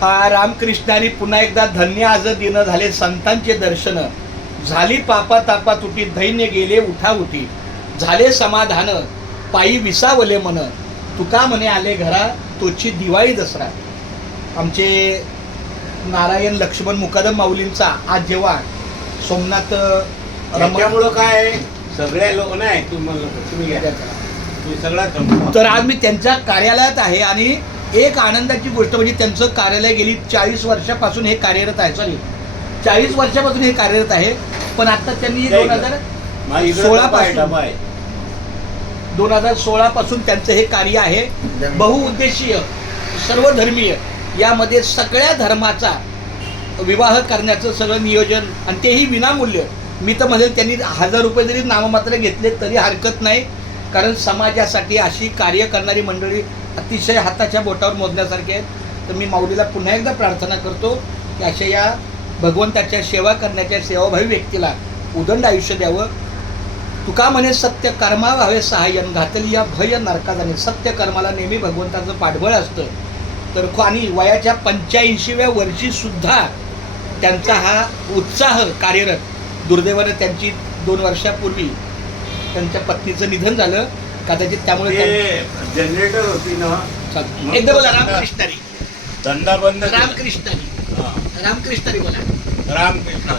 रामकृष्णारी पुन्हा एकदा धन्य आज दिन झाले संतांचे दर्शन, झाली पापा तापा तुटी, दैन्य गेले उठा उठी, झाले समाधान पायी विसावले मन, तुका म्हणे आले घरा तोची दिवाळी दसरा. आमचे नारायण लक्ष्मण मुकादम माऊलींचा आज जेव्हा सोमनाथ त्यामुळं काय सगळ्या लोक नाही तुम्ही घ्या सगळा. तर आज मी त्यांच्या कार्यालयात आहे आणि एक आनंदाची गोष्ट म्हणजे त्यांचं कार्यालय गेली 40 वर्षापासून हे कार्यरत आहे. सॉरी 40 वर्षापासून हे कार्यरत आहे. पण आता त्यांनी 2016 पासून त्यांचं हे कार्य आहे. बहुउद्देशीय सर्वधर्मीय यामध्ये सगळ्या धर्माचा विवाह करण्याचं सगळं नियोजन आणि तेही विनामूल्य. मी तर म्हणेल त्यांनी 1000 रुपये जरी नाममात्र घेतले तरी हरकत नाही, कारण समाजासाठी अशी कार्य करणारी मंडळी अतिशय हाताच्या बोटावर मोजण्यासारखी आहेत. तर मी माऊलीला पुन्हा एकदा प्रार्थना करतो की अशा या भगवंताच्या सेवा करण्याच्या सेवाभावी व्यक्तीला उदंड आयुष्य द्यावं. तुका म्हणे सत्य कर्मा व्हावे सहाय्यन, घातली या भय नरका जाणे. सत्य कर्माला नेहमी भगवंताचं पाठबळ असतं. तर आणि वयाच्या 85व्या वर्षी सुद्धा त्यांचा हा उत्साह कार्यरत. दुर्दैवानं त्यांची 2 वर्षापूर्वी त्यांच्या पत्नीचं निधन झालं कदाचित, त्यामुळे जनरेटर होती ना. एकदा बोला रामकृष्णारी. धंदा बंद. रामकृष्णारी बोला. रामकृष्ण.